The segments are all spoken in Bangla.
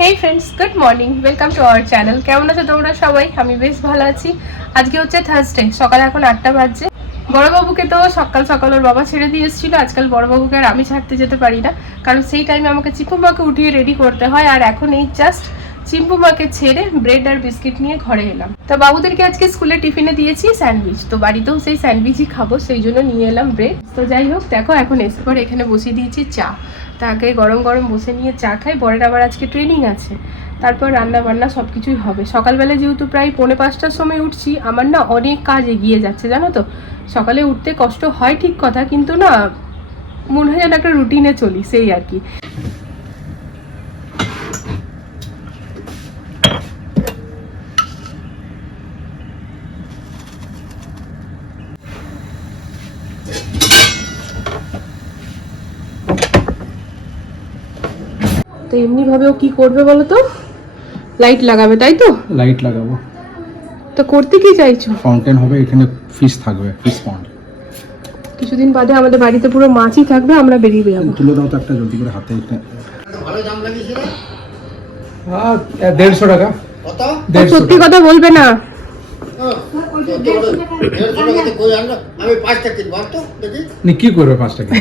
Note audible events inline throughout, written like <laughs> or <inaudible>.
Hey friends good morning welcome to our channel কেমন আছো তোমরা সবাই? আমি বেশ ভালো আছি। আজকে হচ্ছে থার্সডে সকালে এখন আটটা বাজছে। বড়বাবুকে তো সকাল সকাল ওর বাবা ছেড়ে দিয়ে এসেছিল। আজকাল বড়বাবুকে আর আমি ছাড়তে যেতে পারি না। কারণ সেই টাইমে আমাকে চিপুমাকে উঠিয়ে রেডি করতে হয়। আর এখন এই জাস্ট চিম্পুমাকে ছেড়ে ব্রেড আর বিস্কিট নিয়ে ঘরে এলাম। তো বাবুদেরকে আজকে স্কুলে টিফিনে দিয়েছি স্যান্ডউইচ তো বাড়িতেও সেই স্যান্ডউইচই খাব, সেই জন্য নিয়ে এলাম ব্রেড তো যাই হোক, দেখো এখন এসে পর এখানে বসিয়ে দিয়েছি চা। তাকে গরম গরম বসে নিয়ে চা খাই বরের আবার আজকে ট্রেনিং আছে। তারপর রান্না বান্না সব কিছুই হবে। সকালবেলা যেহেতু প্রায় পৌনে পাঁচটার সময় উঠছি, আমার না অনেক কাজ এগিয়ে যাচ্ছে, জানো তো? সকালে উঠতে কষ্ট হয় ঠিক কথা, কিন্তু না মনে হয় যেন একটা রুটিনে চলি, সেই আর কি। এমনিভাবে ও কি করবে বলো তো? লাইট লাগাবে তাই তো? লাইট লাগাবো। তো করতে কি চাইছো? ফাউন্টেন হবে এখানে ফিশ থাকবে ফিশ পন্ড কিছুদিন বাদে আমাদের বাড়িতে পুরো মাছই থাকবে আমরা বেরিয়ে যাব তুলে দাও তো একটা জলদি করে হাতে এটা। দেড়শো টাকা। কত? ও দেড়শো সত্যি টাকা। কথা বলবে না। আমি পাঁচটা কিনবো তো দেখি। কি করবে পাঁচ টাকা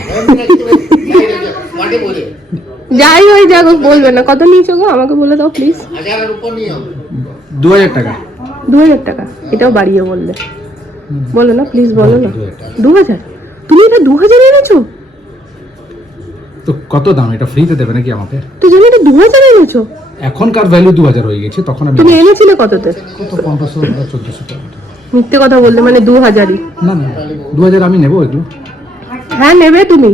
মাঠে বলে। যাই হয়ে যাক বলবে না। কত নিয়েছো গো? আমাকে বলে দাও প্লিজ দু হাজার টাকা। দু হাজার টাকা। এটাও বাড়িয়ে বললে। বলো না প্লিজ বলো না। দু হাজার? দু হাজার তুমি এটা দু হাজার এনেছো? তো কত দাম? এটা ফ্রিতে দেবে নাকি আমাকে? তুই জানি এটা দু হাজার এনেছো। এখনকার ভ্যালু দু হাজার হয়ে গেছে তখন আমি তুমি এনেছিলে কততে? কত? পনেরোশো চোদ্দশো টাকা। মিথ্যে কথা বললে মানে দু হাজারই। না না। দু হাজার আমি নেব এগুলো। হ্যাঁ নেবে তুমি।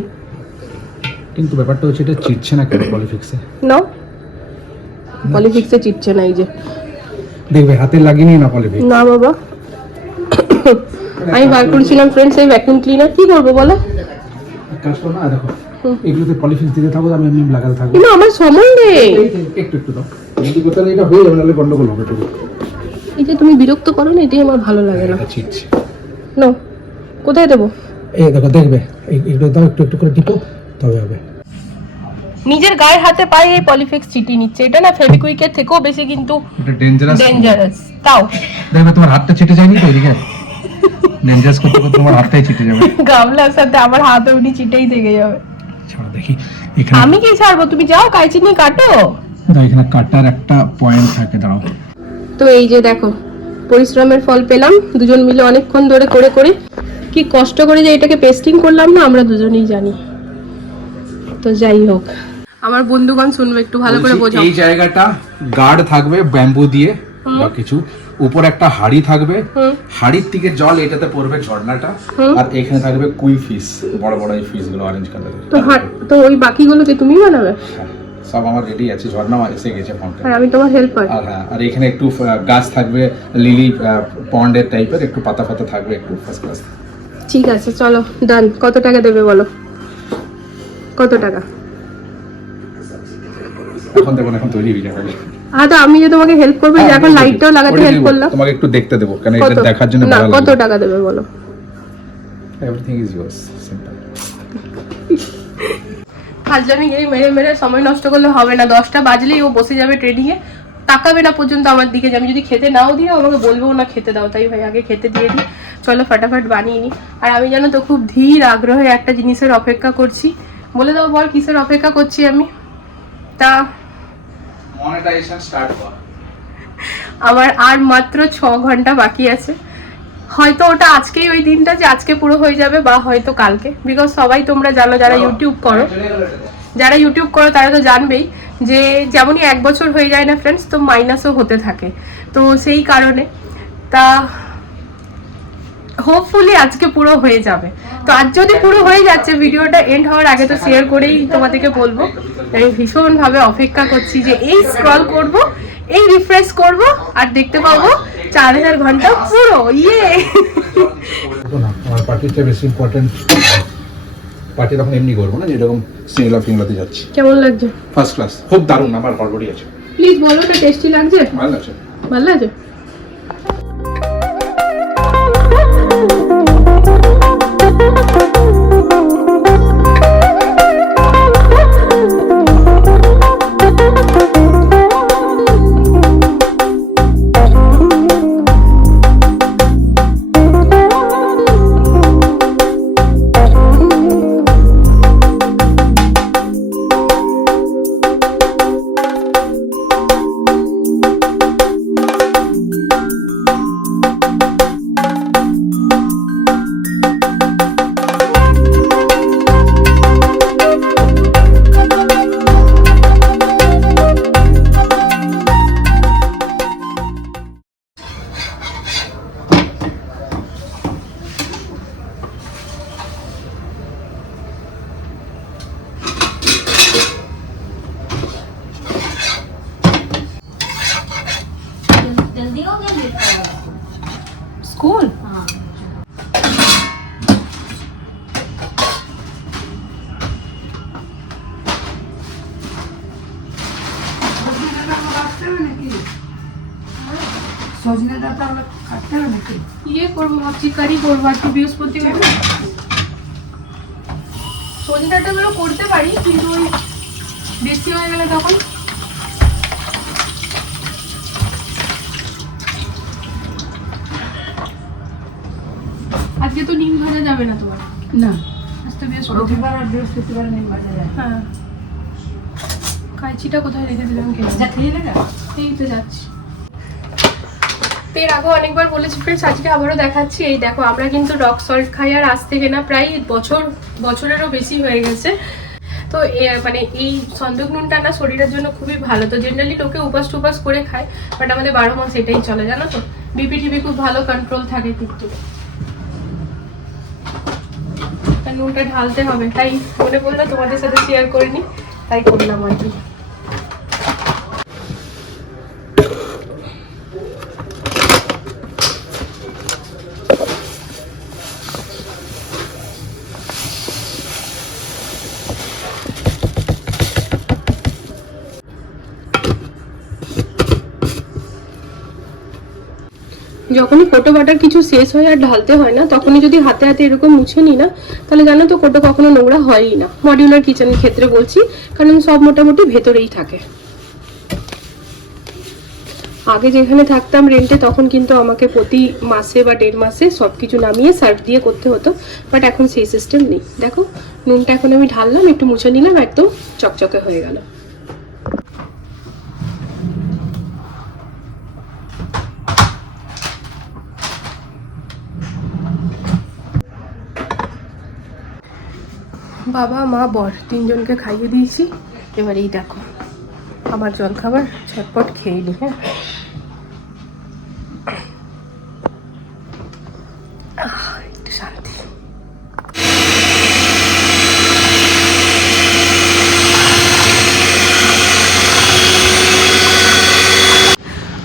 কিন্তু ব্যাপারটা হচ্ছে এটা চিটছে না কেন পলিফিক্সে? নাও পলিফিক্সে চিটছে না এই যে। দেখবে হাতে লাগিয়ে না পলিফিক্স? না বাবা। আমি বার করেছিলাম ফ্রেন্ডস এই ভ্যাকুয়াম ক্লিনার কি করব বলো? কাজ করো না দেখো। এগুলোতে পলিফিক্স দিতে থাকো আমি এমনি লাগাতে থাকব। কিন্তু আমার সময় নেই। একটু একটু দাও। যদি কোথাও এটা হয়ে যাবে নাহলে গন্ডগোল হবে একটু। এই যে তুমি বিরক্ত করো না এটাই আমার ভালো লাগে না। নো কোথায় দেবো? এই দেখো দেখবে এই- এগুলো দাও একটু একটু করে টিপো। তবে হবে নিজের গায়ে হাতে পায়ে এই পলিফিক্স চিটি নিচ্ছে। এটা না ফেভিকুইকের থেকেও বেশি কিন্তু এটা ডেঞ্জারাস ডেঞ্জারাস তাও। দেখবে তোমার হাতটা চিটে যায়নি তো এদিকে? ডেঞ্জারাস করতে করতে তোমার হাতটাই চিটে যাবে। গামলার সাথে আমার হাতে উনি চিটেই থেকে যাবে। ছাড়ো দেখি। এখানে আমি কি ছাড়বো? তুমি যাও কাইচি নিয়ে কাটো। দাও এখানে কাটার একটা পয়েন্ট থাকে দাঁড়াও। তো এই যে দেখো পরিশ্রমের ফল পেলাম। দুজন মিলে অনেকক্ষণ ধরে করে করে কি কষ্ট করে যে এটাকে পেস্টিং করলাম না আমরা দুজনেই জানি। তো যাই হোক। আমার বন্ধুগণ শুনবে একটু ভালো করে বোঝাও। এই জায়গাটা গার্ড থাকবে ব্যাম্বু দিয়ে বা কিছু। উপর একটা হাড়ি থাকবে। হাড়ির থেকে জল এটাতে পড়বে ঝর্ণাটা। আর এখানে থাকবে কুই ফিশ বড় বড় এই ফিশগুলো অরেঞ্জ কালারের তো তো ওই বাকিগুলোকে তুমি বানাবে? সব আমার রেডি আছে ঝর্ণা এসে গেছে ফাউন্টেন আর আমি তোমার হেল্পার আর হ্যাঁ আর এখানে একটু গাছ থাকবে লিলি পন্ডের টাইপের একটু পাতা পাতা থাকবে একটু ফার্স্ট ক্লাস ঠিক আছে চলো ডান কত টাকা দেবে বলো? কত টাকা? এখন দেখুন এখন তৈরি হয়ে যাবে আ তো আমি যে তোমাকে হেল্প করব হ্যাঁ, এখন লাইটটাও লাগাতে হেল্প করলাম। তোমাকে একটু দেখতে দেবো কারণ এটা দেখার জন্য ভালো কত টাকা দেবে বলো? এভরিথিং ইজ ইয়োর্স সিম্পল ফাজলামি এই মেরে মেরে সময় নষ্ট করলে হবে না। দশটা বাজলেই ও বসে যাবে ট্রেনিংয়ে তাকাবে না পর্যন্ত আমার দিকে যে আমি যদি খেতে নাও দিই আমাকে বলব না খেতে দাও। তাই ভাই আগে খেতে দিয়ে দিই। চলো ফাটাফাট বানিয়ে নিই। আর আমি জানো তো খুব ধীর আগ্রহে একটা জিনিসের অপেক্ষা করছি। বলে দাও বল কিসের অপেক্ষা করছি আমি? তা মনিটাইজেশন স্টার্ট কর। আমার আর মাত্র ছ ঘণ্টা বাকি আছে। হয়তো ওটা আজকেই ওই দিনটা যে আজকে পুরো হয়ে যাবে বা হয়তো কালকে। বিকজ সবাই তোমরা জানো যারা ইউটিউব করো যারা ইউটিউব করো তারা তো জানবেই যে যেমনই এক বছর হয়ে যায় না ফ্রেন্ডস তো মাইনাসও হতে থাকে। তো সেই কারণে। তা হোপফুলি আজকে পুরো হয়ে যাবে। তো আজ যদি পুরো হয়ে যাচ্ছে ভিডিওটা এন্ড হওয়ার আগে তো শেয়ার করেই তোমাদেরকে বলব। আমি ভীষণভাবে অপেক্ষা করছি যে এই স্ক্রল করব এই রিফ্রেশ করব আর দেখতে পাবো চার হাজার ঘণ্টা পুরো। ইয়ে আমার পার্টিটা বেশি ইম্পর্টেন্ট পার্টি তখন এমনি করব না যেরকম যাচ্ছি। কেমন লাগছে? ফার্স্ট ক্লাস খুব দারুণ আমার গড়বড়ি আছে। প্লিজ বলো না টেস্টি লাগছে? ভালো আছে ভালো লাগছে? গুলো করতে পারি কিন্তু ওই বেশি হয়ে গেলে তখন আজকে তো নিম ভাজা যাবে না তোমার? না। আজ তো রবিবার আর বৃহস্পতিবার বাজা যায় হ্যাঁ। কাঁচিটা কোথায় রেখে দিলাম কে খেয়ে এই তো যাচ্ছি। তো এর আগেও অনেকবার বলেছি, ফ্রেন্ডস, আজকে আবারও দেখাচ্ছি। এই দেখো, আমরা কিন্তু রক সল্ট খাই আর আজ থেকে না প্রায় বছর, বছরেরও বেশি হয়ে গেছে। তো মানে এই সন্দক নুনটা না শরীরের জন্য খুবই ভালো। তো জেনারেলি লোকে উপাস টুপাস করে খায় বাট আমাদের বারো মাস এটাই চলে, জানো তো? বিপি টিপি খুব ভালো কন্ট্রোল থাকে কিন্তু। নুনটা ঢালতে হবে। তাই মনে পড়ল তোমাদের সাথে শেয়ার করে করিনি তাই করলাম আর কি। যখনই কোটো বাটার কিছু শেষ হয় আর ঢালতে হয় না, তখনই যদি হাতে হাতে এরকম মুছে নিই না, তাহলে জানো তো কোটো কখনো নোংরা হয়ই না। মডিউলার কিচেনের ক্ষেত্রে বলছি, কারণ সব মোটামুটি ভেতরেই থাকে। আগে যেখানে থাকতাম রেন্টে তখন কিন্তু আমাকে প্রতি মাসে বা দেড় মাসে সব কিছু নামিয়ে সার্ভ দিয়ে করতে হতো বাট এখন সেই সিস্টেম নেই। দেখো, নুনটা এখন আমি ঢাললাম, একটু মুছে নিলাম, একদম চকচকে হয়ে গেল। বাবা, মা, বর, তিনজনকে খাইয়ে দিয়েছি। এবার এই দেখো, আমার জল খাবার ছটপট খেয়ে নি হ্যাঁ।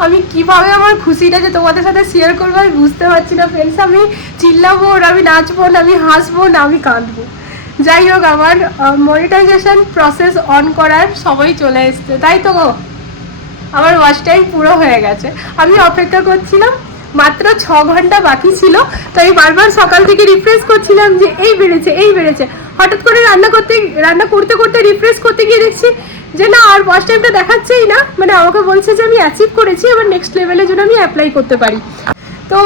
আমি কীভাবে আমার খুশিটা যে তোমাদের সাথে শেয়ার করব আমি বুঝতে পারছি না ফ্রেন্ডস আমি চিল্লাবো না, আমি নাচবো না, আমি হাসবো না, আমি কাঁদবো। যাই হোক, আমার মনিটাইজেশন প্রসেস অন করার সবাই চলে এসছে। তাই তো গো? আমার ওয়াচ টাইম পুরো হয়ে গেছে। আমি অপেক্ষা করছিলাম, মাত্র ছ ঘণ্টা বাকি ছিল তো আমি বারবার সকাল থেকে রিফ্রেশ করছিলাম যে এই বেড়েছে এই বেড়েছে। হঠাৎ করে রান্না করতে রান্না করতে করতে রিফ্রেশ করতে গিয়ে দেখছি যে না, আর ওয়াচ টাইমটা দেখাচ্ছেই না। মানে আমাকে বলছে যে আমি অ্যাচিভ করেছি এবার নেক্সট লেভেলের জন্য আমি অ্যাপ্লাই করতে পারি। তো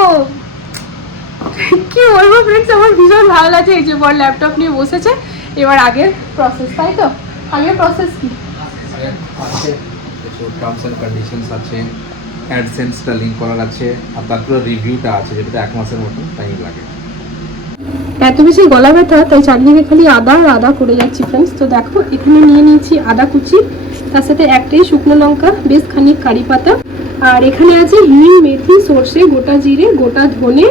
কি বলব ফ্রেন্ডস আমার ভীষণ ভালো লাগছে এই যে বড় ল্যাপটপ নিয়ে বসেছে। এবার আগের প্রসেস তাই তো? আগের প্রসেস কি? টার্মস অ্যান্ড কন্ডিশনস আছে অ্যাডসেন্সটা লিঙ্ক করার আছে আর তারপরে রিভিউটা আছে যেটাতে এক মাসের মতন টাইম লাগে। এত বেশি গলা ব্যথা তাই চারদিকে খালি আদা আর আদা করে যাচ্ছি ফ্রেন্ডস তো দেখো এখানে নিয়ে নিয়েছি আদা কুচি তার সাথে একটাই শুকনো লঙ্কা বেশ খানিক কারি পাতা। আর এখানে আছে হিং মেথি সর্ষে গোটা জিরে গোটা ধনে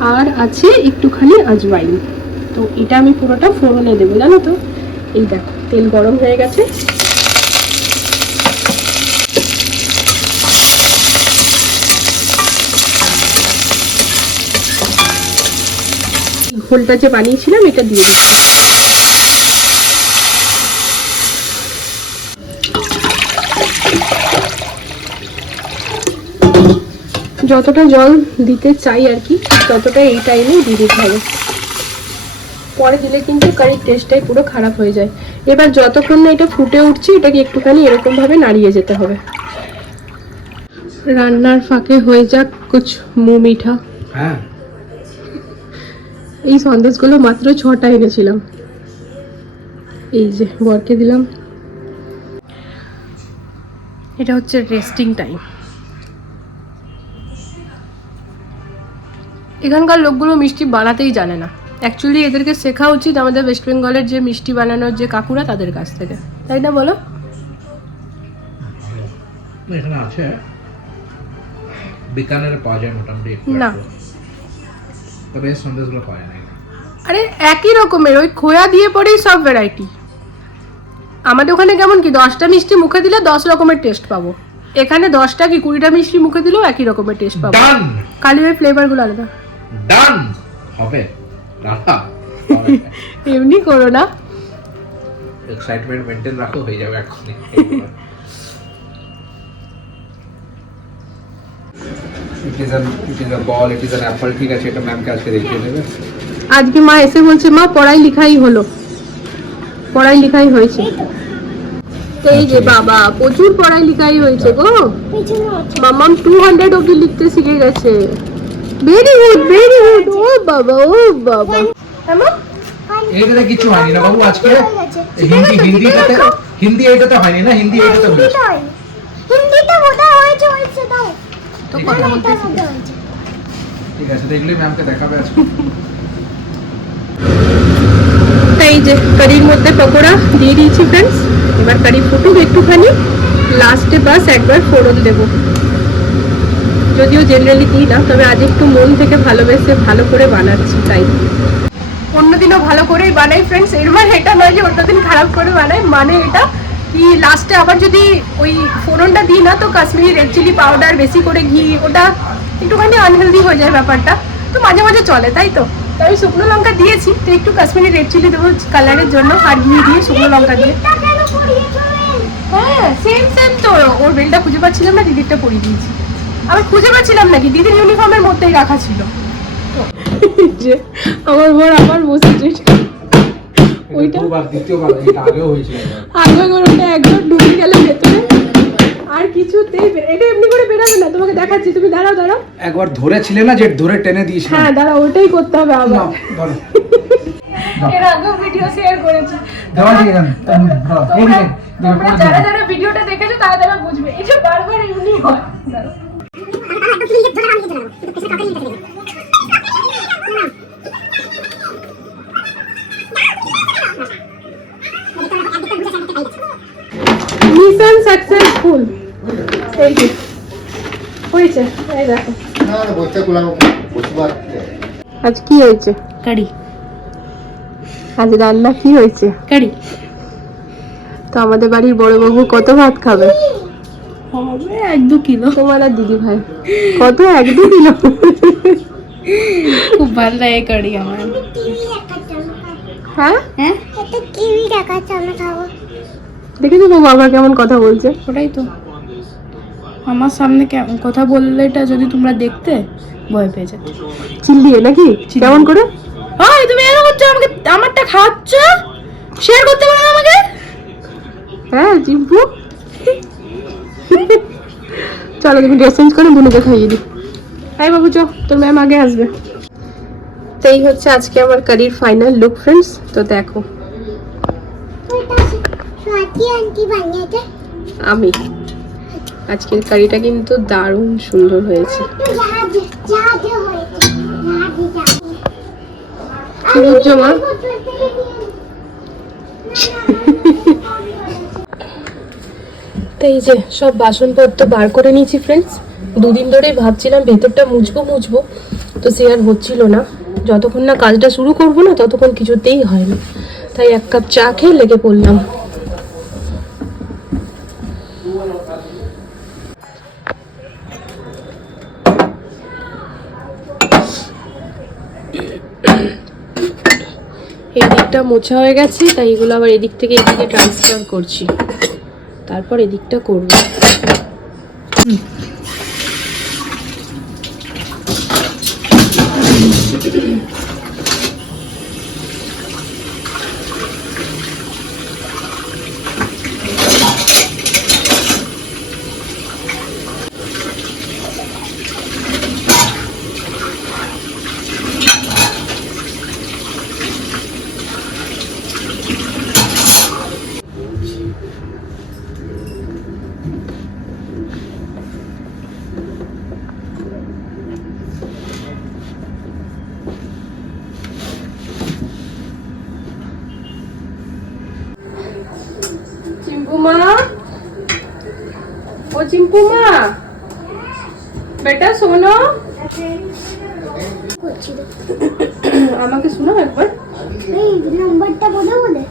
আর আছে একটুখানি আজওয়াইন। তো এটা আমি পুরোটা ফোড়নে দেবো, জানো তো? এই দেখো, তেল গরম হয়ে গেছে। ঘোলটা যে বানিয়েছিলাম, এটা দিয়ে দিচ্ছি। যতটা জল দিতে চাই আর কি ততটা এই টাইমে দিয়ে দিতে হবে। পরে দিলে কিন্তু কারির টেস্টটাই পুরো খারাপ হয়ে যায়। এবার যতক্ষণ না এটা ফুটে উঠছে এটাকে একটুখানি এরকমভাবে নাড়িয়ে যেতে হবে। রান্নার ফাঁকে হয়ে যাক কুছ মু মিঠা। হ্যাঁ। এই সন্দেশগুলো মাত্র ছটা এনেছিলাম এই যে বরকে দিলাম। এটা হচ্ছে রেস্টিং টাইম এখানকার লোকগুলো মিষ্টি বানাতেই জানে না। অ্যাকচুয়ালি এদেরকে শেখা উচিত আমাদের ওয়েস্ট বেঙ্গলের যে মিষ্টি বানানোর যে কাকুরা তাদের কাছ থেকে। তাই না বলো? এখানে আছে। বিকানের পাওয়া যায় মোটামুটি না। তবে সন্দেশগুলো পাওয়া যায় না আরে একই রকমের ওই খোয়া দিয়ে পরেই সব ভ্যারাইটি আমাদের ওখানে কেমন কি দশটা মিষ্টি মুখে দিলে দশ রকমের টেস্ট পাবো। এখানে দশটা কি কুড়িটা মিষ্টি মুখে দিলেও একই রকমের টেস্ট পাবো। কালি ওই ফ্লেভারগুলো আলাদা। ডান হবে। এমনি করো না। এক্সাইটমেন্ট মেনটেন রাখো হয়ে যাবে এখনই। It is it is a ball it is an apple ঠিক আছে এটা ম্যামকে আজকে দেখিয়ে দেবে। আজকে মা এসে বলছে মা পড়াই লিখাই হলো। পড়াই লিখাই হয়েছে। এই যে বাবা প্রচুর পড়াই লিখাই হয়েছে গো। মামাম টু হান্ড্রেড অব্দি লিখতে শিখে গেছে। ভেরি গুড ভেরি গুড ও বাবা ও বাবা হ্যাঁ মা? এইটাতে কিছু হয়নি না বাবু আজকে হিন্দি হিন্দিটাতে হিন্দি এইটাতে হয়নি না হিন্দি এইটাতে হয়েছে। হিন্দিতে বোধহয় হয়েছে হয়েছে তাও তো কথা বলতে ঠিক আছে দেখলে ম্যামকে দেখাবে আজকে। এই যে কারির মধ্যে পকোড়া দিয়ে দিয়েছি ফ্রেন্ডস এবার কারি ফুটুক একটুখানি। লাস্টে বাস একবার ফোড়ন দেব। যদিও জেনারেলি দিই না তবে আজ একটু মন থেকে ভালোবেসে ভালো করে বানাচ্ছি তাই। অন্যদিনও ভালো করেই বানাই ফ্রেন্ডস এর মানে এটা নয় যে অন্যদিন খারাপ করে বানাই মানে এটা কি লাস্টে আবার যদি ওই ফোড়নটা দিই না তো কাশ্মীরি রেড চিলি পাউডার বেশি করে ঘি ওটা একটুখানি আনহেলদি হয়ে যায় ব্যাপারটা। তো মাঝে মাঝে চলে তাই তো? তো আমি শুকনো লঙ্কা দিয়েছি তো একটু কাশ্মীরি রেড চিলি দেবো কালারের জন্য আর ঘি দিয়ে শুকনো লঙ্কা দিয়ে। হ্যাঁ সেম সেম তো। ওর বেলটা খুঁজে পাচ্ছিলাম না দিদিরটা পরিয়ে দিয়েছি। আবার খুঁজে পাচ্ছিলাম নাকি? দিদির ইউনিফর্মের মধ্যেই রাখা ছিল। যে আমার বর আবার বসেছে ওইটা? আগে ওটা একবার ঢুকে গেলে ভেতরে। আর কিছুতেই এটা এমনি করে বেরাবে না তোমাকে দেখাচ্ছি তুমি দাঁড়াও দাঁড়াও। একবার ধরেছিলে না যে ধরে টেনে দিয়েছিলাম? হ্যাঁ দাঁড়াও ওটাই করতে হবে আবার। <laughs> এর আগেও ভিডিও শেয়ার করেছি। তোমরা যারা। যারা ভিডিওটা দেখেছ তারা তারা বুঝবে। এই যে বারবার এমনি হয়। মিশন সাকসেসফুল এই যে হয়েছে এই দেখো। আজ কি হয়েছে? কারি। আজ রান্না কি হয়েছে? কারি। তো আমাদের বাড়ির বড় বাবু কত ভাত খাবে? হবে এক দু কিলো। তোমার আর দিদি ভাই। কত? এক দু কিলো। খুব ভালো লাগে কারি আমার। হ্যাঁ? হ্যাঁ? এটা দেখাচ্ছে আমি খাব দেখেছ তো বাবা কেমন কথা বলছে? ওটাই তো। আমার সামনে কেমন কথা বললে এটা যদি তোমরা দেখতে ভয় পেয়ে যেত। চিল্লিয়ে নাকি? কেমন করে? ওই তুমি এরকম করছ? আমাকে আমারটা খাচ্ছ শেয়ার করতে পারো আমাকে? হ্যাঁ চিম্পু চলো তুমি ড্রেস চেঞ্জ করে বুনুকে খাইয়ে দিই। হ্যাঁ বাবু চো তোর ম্যাম আগে আসবে। তো এই হচ্ছে আজকে আমার কারির ফাইনাল লুক ফ্রেন্ডস তো দেখো। আমি। আজকের কারিটা কিন্তু দারুণ সুন্দর হয়েছে। মা? <laughs> তো এই যে, সব বাসনপত্র বার করে নিয়েছি ফ্রেন্ডস দুদিন ধরেই ভাবছিলাম ভেতরটা মুছবো মুছবো। তো সে আর হচ্ছিল না। যতক্ষণ না কাজটা শুরু করব না, ততক্ষণ কিছুতেই হয় না। তাই এক কাপ চা খেয়ে লেগে পড়লাম। এই দিকটা মোছা হয়ে গেছে, তাই এগুলো আবার এদিক থেকে এদিকে ট্রান্সফার করছি। তারপর এদিকটা করব চিম্পু মা ও চিম্পু মা বেটা শোনো। আমাকে শোনো একবার। এই নম্বরটা বলে বলে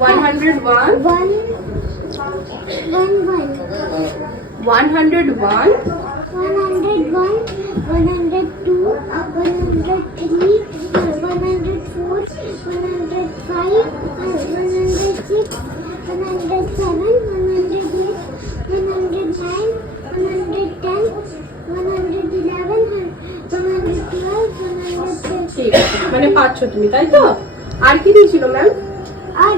one hundred one One, one, one. One hundred one One hundred one, one hundred two, one hundred three, মানে পাচ্ছ তুমি তাই তো? আর কি দিয়েছিল ম্যাম আর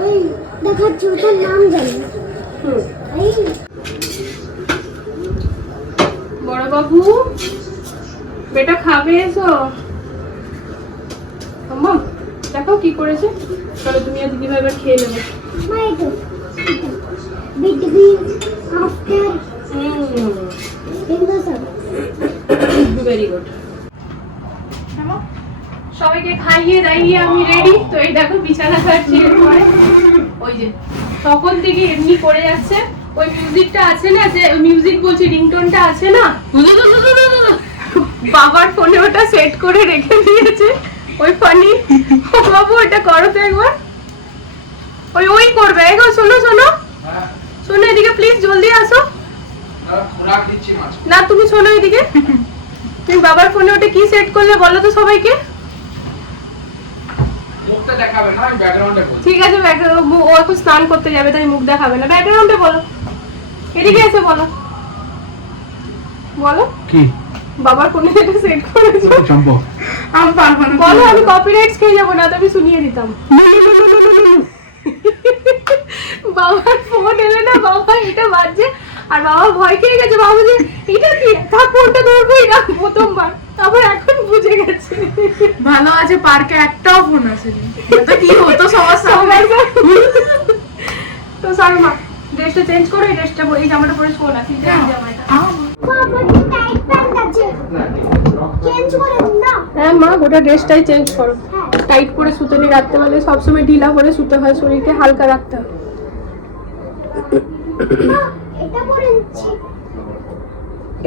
ওই দেখাচ্ছি ওটার নাম জানি বড় বাবু বেটা খাবে এসো? আম্মা দেখো কি করেছে? চলো তুমি আর দিদিভাই এবার খেয়ে নেবে। মা ভেরি গুড সবাইকে খাইয়ে দাইয়ে আমি রেডি তো এই দেখো বিছানা ছাড়ছি এরপরে। ওই যে তখন থেকে এমনি করে যাচ্ছে। ওই মিউজিকটা আছে না যে মিউজিক বলছি রিংটোনটা আছে না? বাবার ফোনে ওটা সেট করে রেখে দিয়েছে। ওই ফানি। বাবু ওটা করো তো একবার। ওই ওই করবে। এগো শোনো শোনো। শোনো এদিকে প্লিজ জলদি আসো। না তুমি শোনো এদিকে। তুমি বাবার ফোনে ওটা কি সেট করলে বলো তো সবাইকে? ঠিক আছে ব্যাকগ্রাউন্ড ও এখন স্নান করতে যাবে তাই মুখ দেখাবে না। ব্যাকগ্রাউন্ডে বলো। এদিকে এসে বলো। বলো। কি? বাবার ফোনে এটা সেট করেছ? চম্পক আমি পারব না। বলো আমি কপিরাইটস খেয়ে যাব না তো আমি শুনিয়ে দিতাম। বাবার ফোন এলে না বাবা এটা বাজছে আর বাবা ভয় খেয়ে গেছে বাবা যে এটা কি? থাক ফোনটা ধরবোই না প্রথমবার। তারপর এখন বুঝে গেছে। ভালো আছে পার্কে একটাও ফোন আসেনি। তো কি হতো সবার সামনে তো সারমা ড্রেসটা চেঞ্জ করে এই ড্রেসটা এই জামাটা পরে শোন না কিন্তু এই জামাটা বাবার টাইট প্যান্ট আছে চেঞ্জ করে দিন না হ্যাঁ মা গোটা ড্রেসটাই চেঞ্জ করো। টাইট করে শুতে নেই রাত্রেবেলা সবসময় ঢিলা করে শুতে হয় শরীরকে হালকা রাখতে হয়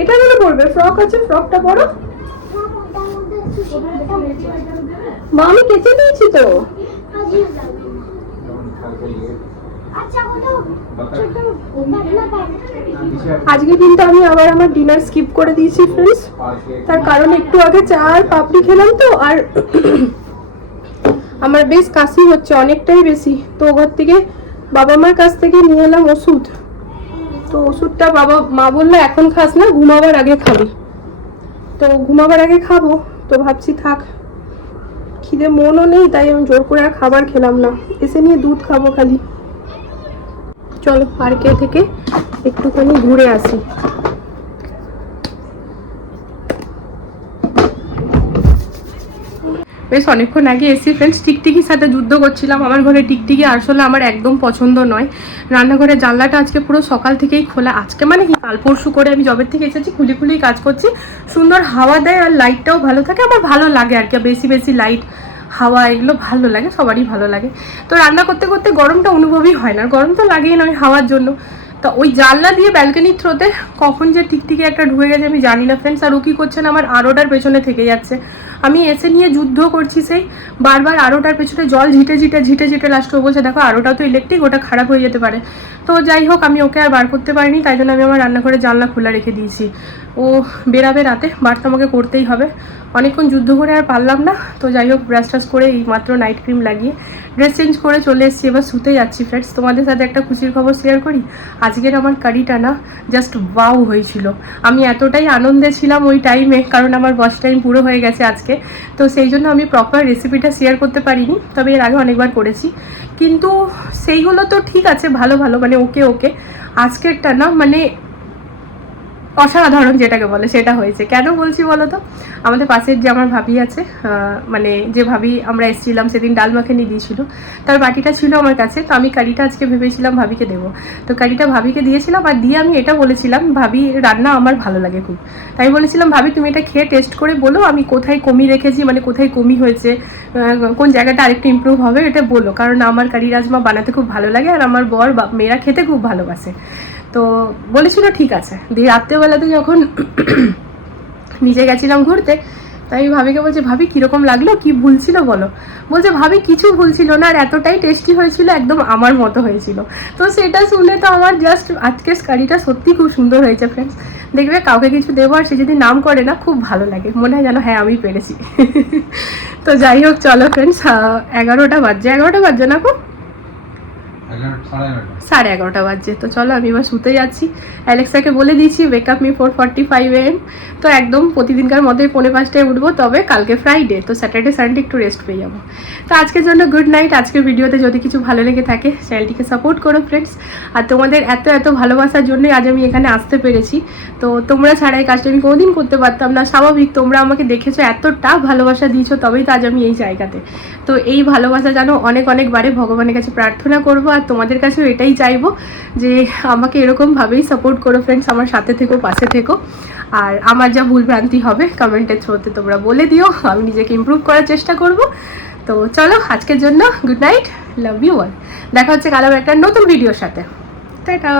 এটা কেন পরবে? ফ্রক আছে ফ্রকটা পরো। মা আমি কেচে দিয়েছি তো আজিও যাবে। আচ্ছা ওটা ছোট পাতলা প্যান্ট আজকে কিন্তু আমি আবার আমার ডিনার স্কিপ করে দিয়েছি ফ্রেন্ডস তার কারণ একটু আগে চা আর পাপড়ি খেলাম তো, আর আমার বেশ কাশি হচ্ছে, অনেকটাই বেশি। তো ঘর থেকে বাবা মার কাছ থেকে নিয়ে এলাম ওষুধ। তো ওষুধটা বাবা, মা বলল, এখন খাস না, ঘুমাবার আগে খাবি। তো ঘুমাবার আগে খাব, তো ভাবছি থাক। খিদে মনও নেই, তাই আমি জোর করে আর খাবার খেলাম না। এসে নিয়ে দুধ খাব খালি। চলো পার্কে থেকে একটুখানি ঘুরে আসি। বেশ অনেকক্ষণ আগে এসি ফ্রেন্ডস টিকটিকির সাথে যুদ্ধ করছিলাম। আমার ঘরে টিকটিকি আসলে আমার একদম পছন্দ নয়। রান্নাঘরের জানলাটা আজকে পুরো সকাল থেকেই খোলা। আজকে মানে কি? কাল পরশু করে আমি জবের থেকে এসেছি, খুলি খুলি কাজ করছি। সুন্দর হাওয়া দেয় আর লাইটটাও ভালো থাকে আমার ভালো লাগে আর কি। বেশি বেশি লাইট হাওয়া এগুলো ভালো লাগে, সবারই ভালো লাগে। তো রান্না করতে করতে গরমটা অনুভবই হয় না গরম তো লাগেই না ওই হাওয়ার জন্য। তো ওই জানলা দিয়ে ব্যালকনির থ্রোতে কখন যে টিকটিকি একটা ঢুকে গেছে আমি জানি না ফ্রেন্ডস আর ও কী করছে না আমার আরোটার পেছনে থেকে যাচ্ছে। আমি এসে নিয়ে যুদ্ধ করছি সেই, বারবার আরোটার পেছনে জল ঝিটে ঝিটে ঝিটে ঝিটে লাস্ট বলছে, দেখো আরোটা তো ইলেকট্রিক ওটা খারাপ হয়ে যেতে পারে। তো যাই হোক, আমি ওকে আর বার করতে পারিনি, তাই জন্য আমি আমার রান্নাঘরে জানলা খোলা রেখে দিয়েছি। ও বেরাবে রাতে, বার তো আমাকে করতেই হবে। অনেকক্ষণ যুদ্ধ করে আর পারলাম না। তো যাই হোক ব্রাশ টাশ করে এই মাত্র নাইট ক্রিম লাগিয়ে ড্রেস চেঞ্জ করে চলে এসেছি। এবার শুতে যাচ্ছি ফ্রেন্ডস তোমাদের সাথে একটা খুশির খবর শেয়ার করি। আজকের আমার কারিটা না জাস্ট ওয়াও হয়েছিল। আমি এতটাই আনন্দে ছিলাম ওই টাইমে কারণ আমার বস টাইম পুরো হয়ে গেছে আজকে। তো সেই জন্য আমি প্রপার রেসিপিটা শেয়ার করতে পারিনি, তবে এর আগে অনেকবার করেছি। কিন্তু সেইগুলো তো ঠিক আছে, ভালো ভালো মানে ওকে ওকে আজকেরটা না মানে অসাধারণ যেটাকে বলে, সেটা হয়েছে। কেন বলছি বলো তো আমাদের পাশের যে আমার ভাবি আছে মানে যে ভাবি আমরা এসেছিলাম সেদিন ডাল মাখানি দিয়েছিল, তার বাটিটা ছিল আমার কাছে, তো আমি কারিটা আজকে ভেবেছিলাম ভাবিকে দেবো। তো কারিটা ভাবিকে দিয়েছিলাম আর দিয়ে আমি এটা বলেছিলাম, ভাবি, রান্না আমার ভালো লাগে খুব। তাই বলেছিলাম, ভাবি, তুমি এটা খেয়ে টেস্ট করে বলো, আমি কোথায় কমি রেখেছি মানে কোথায় কমি হয়েছে কোন জায়গাটা আরেকটু ইমপ্রুভ হবে, এটা বলো। কারণ আমার কারি রাজমা বানাতে খুব ভালো লাগে আর আমার বর মেয়েরা খেতে খুব ভালোবাসে। তো বলেছিল ঠিক আছে। দিয়ে রাত্রেবেলাতে যখন নিচে গেছিলাম ঘুরতে, তাই আমি ভাবিকে বলছি, ভাবি, কীরকম লাগল? কি ভুল ছিল বলো? বলছে, ভাবি, কিছু ভুল ছিল না আর এতটাই টেস্টি হয়েছিল, একদম আমার মতো হয়েছিল। তো সেটা শুনে তো আমার জাস্ট আজকের কারিটা সত্যি খুব সুন্দর হয়েছে ফ্রেন্ডস দেখবে, কাউকে কিছু দেবো আর সে যদি নাম করে না, খুব ভালো লাগে। মনে হয় যেন হ্যাঁ আমি পেরেছি। তো যাই হোক, চলো ফ্রেন্ডস এগারোটা বাজছে। এগারোটা বাজছে না গো? সাড়ে এগারোটা। বাজছে। তো চলো, আমি এবার শুতে যাচ্ছি। অ্যালেক্সাকে বলে দিয়েছি wake up me four forty five AM তো একদম প্রতিদিনকার মতোই পৌনে পাঁচটায় উঠবো, তবে কালকে ফ্রাইডে তো স্যাটারডে সানডে একটু রেস্ট পেয়ে যাব। তো আজকের জন্য গুড নাইট আজকের ভিডিওতে যদি কিছু ভালো লেগে থাকে, চ্যানেলটিকে সাপোর্ট করো ফ্রেন্ডস আর তোমাদের এত এত ভালোবাসার জন্যই আজ আমি এখানে আসতে পেরেছি। তো তোমরা ছাড়া এই কাজটা আমি কোনোদিন করতে পারতাম না। স্বাভাবিক, তোমরা আমাকে দেখেছ, এতটা ভালোবাসা দিয়েছ, তবেই তো আজ আমি এই জায়গাতে। তো এই ভালোবাসা যেন অনেক, অনেকবারে ভগবানের কাছে প্রার্থনা করব। আর তোমাদের কাছেও এটাই চাইব যে আমাকে এরকমভাবেই সাপোর্ট করো ফ্রেন্ডস আমার সাথে থেকো, পাশে থেকো। আর আমার যা ভুলভ্রান্তি হবে কমেন্টের থ্রোতে তোমরা বলে দিও, আমি নিজেকে ইম্প্রুভ করার চেষ্টা করব। তো চলো, আজকের জন্য good night love you all দেখা হচ্ছে কাল একটা নতুন ভিডিওর সাথে। টাটা!